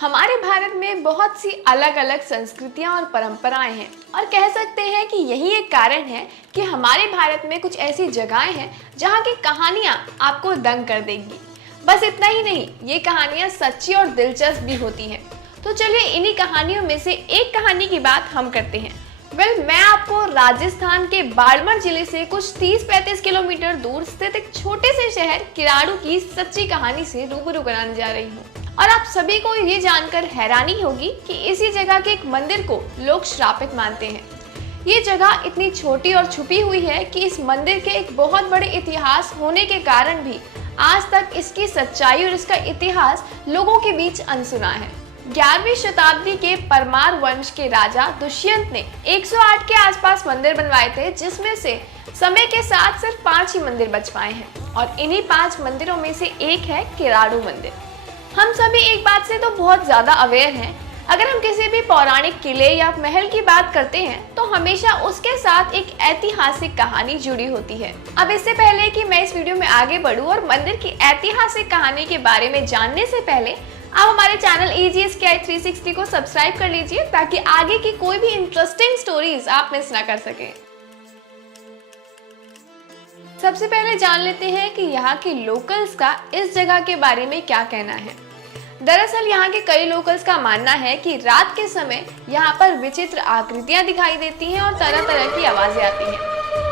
हमारे भारत में बहुत सी अलग अलग संस्कृतियां और परंपराएं हैं और कह सकते हैं कि यही एक कारण है कि हमारे भारत में कुछ ऐसी जगहें हैं जहां की कहानियां आपको दंग कर देंगी। बस इतना ही नहीं, ये कहानियां सच्ची और दिलचस्प भी होती हैं। तो चलिए इन्हीं कहानियों में से एक कहानी की बात हम करते हैं। मैं आपको राजस्थान के बाड़मेर जिले से कुछ 30-35 किलोमीटर दूर स्थित एक छोटे से शहर किराड़ू की सच्ची कहानी से रूबरू कराने जा रही हूँ। और आप सभी को ये जानकर हैरानी होगी कि इसी जगह के एक मंदिर को लोग श्रापित मानते हैं। ये जगह इतनी छोटी और छुपी हुई है कि इस मंदिर के एक बहुत बड़े इतिहास होने के कारण भी आज तक इसकी सच्चाई और इसका इतिहास लोगों के बीच अनसुना है। 11वीं शताब्दी के परमार वंश के राजा दुष्यंत ने 108 के आसपास मंदिर बनवाए थे, जिसमें से समय के साथ सिर्फ 5 ही मंदिर बच पाए हैं और इन्हीं 5 मंदिरों में से एक है किराड़ू मंदिर। हम सभी एक बात से तो बहुत ज्यादा अवेयर हैं, अगर हम किसी भी पौराणिक किले या महल की बात करते हैं तो हमेशा उसके साथ एक ऐतिहासिक कहानी जुड़ी होती है। अब इससे पहले कि मैं इस वीडियो में आगे बढ़ूं और मंदिर की ऐतिहासिक कहानी के बारे में जानने से पहले आप हमारे चैनल EGSKI 360 को सब्सक्राइब कर लीजिए ताकि आगे की कोई भी इंटरेस्टिंग स्टोरीज आप मिस ना कर सकें। सबसे पहले जान लेते हैं कि यहाँ के लोकल्स का इस जगह के बारे में क्या कहना है। दरअसल यहाँ के कई लोकल्स का मानना है कि रात के समय यहाँ पर विचित्र आकृतियां दिखाई देती हैं और तरह तरह की आवाजें आती हैं।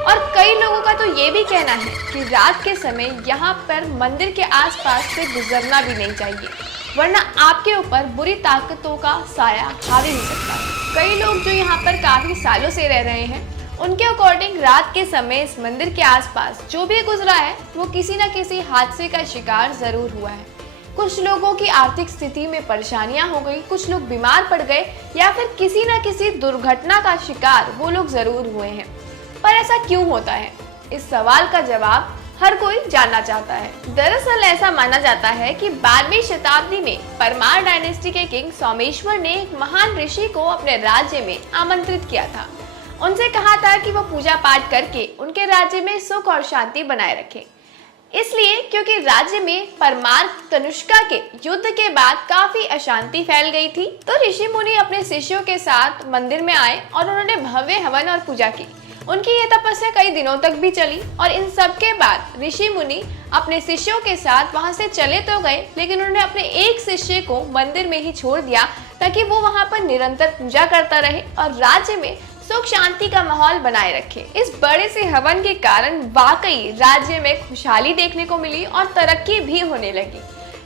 और कई लोगों का तो ये भी कहना है कि रात के समय यहाँ पर मंदिर के आसपास से गुजरना भी नहीं चाहिए, वरना आपके ऊपर बुरी ताकतों का साया हावी हो सकता है। कई लोग जो यहाँ पर काफी सालों से रह रहे हैं, उनके अकॉर्डिंग रात के समय इस मंदिर के आसपास जो भी गुजरा है वो किसी न किसी हादसे का शिकार जरूर हुआ है। कुछ लोगों की आर्थिक स्थिति में परेशानियां हो गई, कुछ लोग बीमार पड़ गए या फिर किसी न किसी दुर्घटना का शिकार वो लोग जरूर हुए हैं। पर ऐसा क्यों होता है, इस सवाल का जवाब हर कोई जानना चाहता है। दरअसल ऐसा माना जाता है कि 12वीं शताब्दी में परमार डायनेस्टी के किंग सोमेश्वर ने एक महान ऋषि को अपने राज्य में आमंत्रित किया था। उनसे कहा था कि वो पूजा पाठ करके उनके राज्य में सुख और शांति बनाए रखें। इसलिए क्योंकि राज्य में परमार तनुष्का के युद्ध के बाद काफी अशांति फैल गई थी, तो ऋषि मुनि अपने शिष्यों के साथ मंदिर में आए और उन्होंने भव्य हवन और पूजा की। उनकी ये तपस्या कई दिनों तक भी चली और इन सब के बाद ऋषि मुनि अपने शिष्यों के साथ वहां से चले तो गए, लेकिन उन्होंने अपने एक शिष्य को मंदिर में ही छोड़ दिया ताकि वो वहां पर निरंतर पूजा करता रहे और राज्य में सुख शांति का माहौल बनाए रखे। इस बड़े से हवन के कारण वाकई राज्य में खुशहाली देखने को मिली और तरक्की भी होने लगी।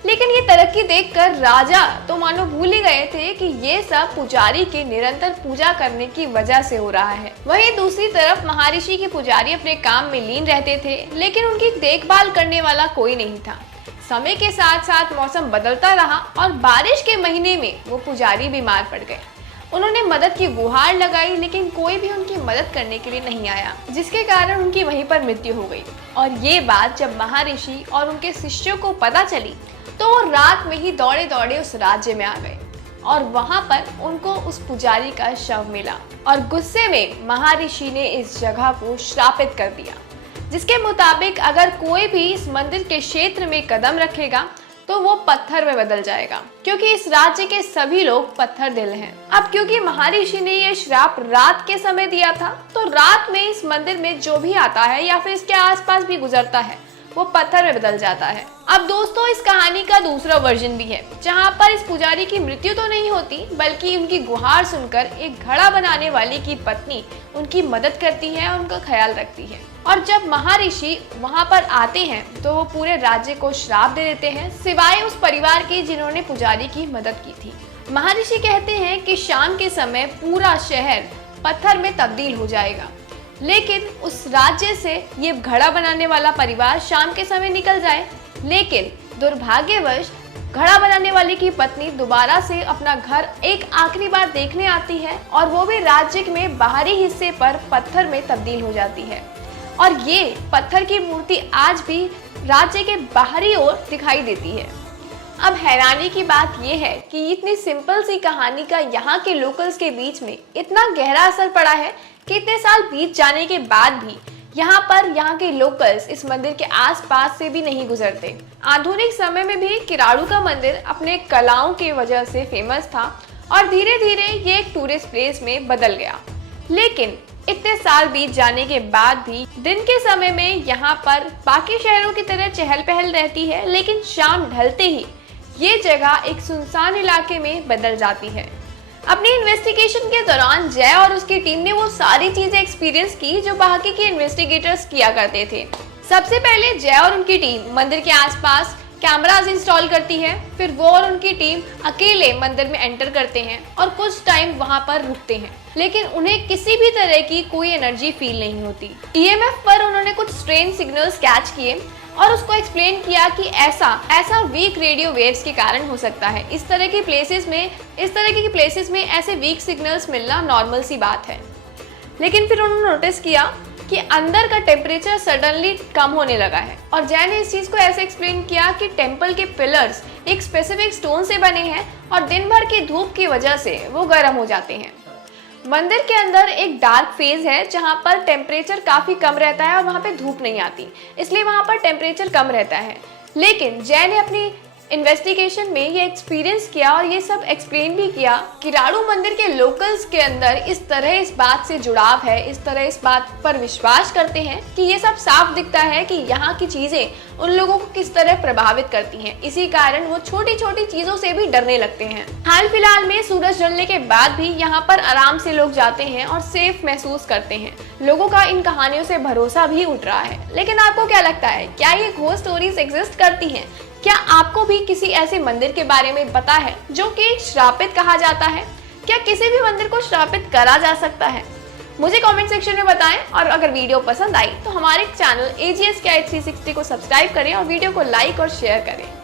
लेकिन ये तरक्की देखकर राजा तो मानो भूल ही गए थे कि ये सब पुजारी के निरंतर पूजा करने की वजह से हो रहा है। वहीं दूसरी तरफ महर्षि के पुजारी अपने काम में लीन रहते थे, लेकिन उनकी देखभाल करने वाला कोई नहीं था। समय के साथ साथ मौसम बदलता रहा और बारिश के महीने में वो पुजारी बीमार पड़ गए। उन्होंने मदद की गुहार लगाई, लेकिन कोई भी उनकी मदद करने के लिए नहीं आया, जिसके कारण उनकी वहीं पर मृत्यु हो गई। और ये बात जब महर्षि और उनके शिष्यों को पता चली तो वो रात में ही दौड़े दौड़े उस राज्य में आ गए और वहां पर उनको उस पुजारी का शव मिला और गुस्से में महर्षि ने इस जगह को श्रापित कर दिया, जिसके मुताबिक अगर कोई भी इस मंदिर के क्षेत्र में कदम रखेगा तो वो पत्थर में बदल जाएगा, क्योंकि इस राज्य के सभी लोग पत्थर दिल हैं। अब क्योंकि महर्षि ने ये श्राप रात के समय दिया था, तो रात में इस मंदिर में जो भी आता है या फिर इसके आसपास भी गुजरता है वो पत्थर में बदल जाता है। अब दोस्तों, इस कहानी का दूसरा वर्जन भी है, जहाँ पर इस पुजारी की मृत्यु तो नहीं होती, बल्कि उनकी गुहार सुनकर एक घड़ा बनाने वाली की पत्नी उनकी मदद करती है और उनका ख्याल रखती है। और जब महर्षि वहां पर आते हैं तो वो पूरे राज्य को श्राप दे देते हैं, सिवाय उस परिवार के जिन्होंने पुजारी की मदद की थी। महर्षि कहते हैं कि शाम के समय पूरा शहर पत्थर में तब्दील हो जाएगा, लेकिन उस राज्य से ये घड़ा बनाने वाला परिवार शाम के समय निकल जाए। लेकिन दुर्भाग्यवश घड़ा बनाने वाले की पत्नी दोबारा से अपना घर एक आखिरी बार देखने आती है और वो भी राज्य में बाहरी हिस्से पर पत्थर में तब्दील हो जाती है। और ये पत्थर की मूर्ति आज भी राज्य के बाहरी ओर दिखाई देती है। अब हैरानी की बात यह है कि इतनी सिंपल सी कहानी का यहाँ के लोकल्स के बीच में इतना गहरा असर पड़ा है कि इतने साल बीत जाने के बाद भी यहाँ पर यहाँ के लोकल्स इस मंदिर के आसपास से भी नहीं गुजरते। आधुनिक समय में भी किराड़ू का मंदिर अपने कलाओं की वजह से फेमस था और धीरे धीरे ये एक टूरिस्ट प्लेस में बदल गया। लेकिन इतने साल बीत जाने के बाद भी दिन के समय में यहाँ पर बाकी शहरों की तरह चहल पहल रहती है, लेकिन शाम ढलते ही ये जगह एक सुनसान इलाके में बदल जाती है। अपनी इन्वेस्टिगेशन के दौरान जय और उसकी टीम ने वो सारी चीजें एक्सपीरियंस की जो बाकी के इन्वेस्टिगेटर्स किया करते थे। सबसे पहले जय और उनकी टीम मंदिर के आसपास कैमरास इंस्टॉल करती है, फिर वो और उनकी टीम अकेले मंदिर में एंटर करते हैं और कुछ टाइम वहां पर रुकते हैं, लेकिन उन्हें किसी भी तरह की कोई एनर्जी फील नहीं होती। ईएमएफ पर उन्होंने कुछ स्ट्रेंज सिग्नल्स कैच किए और उसको एक्सप्लेन किया कि ऐसा वीक रेडियो वेव्स के कारण हो सकता है। इस तरह की प्लेसेस में ऐसे वीक सिग्नल्स मिलना नॉर्मल सी बात है। लेकिन फिर उन्होंने नोटिस किया कि अंदर का टेम्परेचर सडनली कम होने लगा है और जय ने इस चीज को ऐसे एक्सप्लेन किया कि टेम्पल के पिलर्स एक स्पेसिफिक स्टोन से बने हैं और दिन भर की धूप की वजह से वो गर्म हो जाते हैं। मंदिर के अंदर एक डार्क फेज है जहां पर टेम्परेचर काफी कम रहता है और वहां पे धूप नहीं आती, इसलिए वहां पर टेम्परेचर कम रहता है। लेकिन जय ने अपनी इन्वेस्टिगेशन में ये एक्सपीरियंस किया और ये सब एक्सप्लेन भी किया। किराड़ू मंदिर के लोकल्स के अंदर इस तरह इस बात से जुड़ाव है, इस तरह इस बात पर विश्वास करते हैं कि ये सब साफ दिखता है कि यहाँ की चीजें उन लोगों को किस तरह प्रभावित करती हैं। इसी कारण वो छोटी छोटी चीजों से भी डरने लगते हैं। हाल फिलहाल में सूरज ढलने के बाद भी यहाँ पर आराम से लोग जाते हैं और सेफ महसूस करते हैं। लोगों का इन कहानियों से भरोसा भी उठ रहा है। लेकिन आपको क्या लगता है, क्या ये घोस्ट स्टोरीज एग्जिस्ट करती हैं? क्या आपको भी किसी ऐसे मंदिर के बारे में पता है जो कि श्रापित कहा जाता है? क्या किसी भी मंदिर को श्रापित करा जा सकता है? मुझे कमेंट सेक्शन में बताएं और अगर वीडियो पसंद आई तो हमारे चैनल AGS Sky 360 को सब्सक्राइब करें और वीडियो को लाइक और शेयर करें।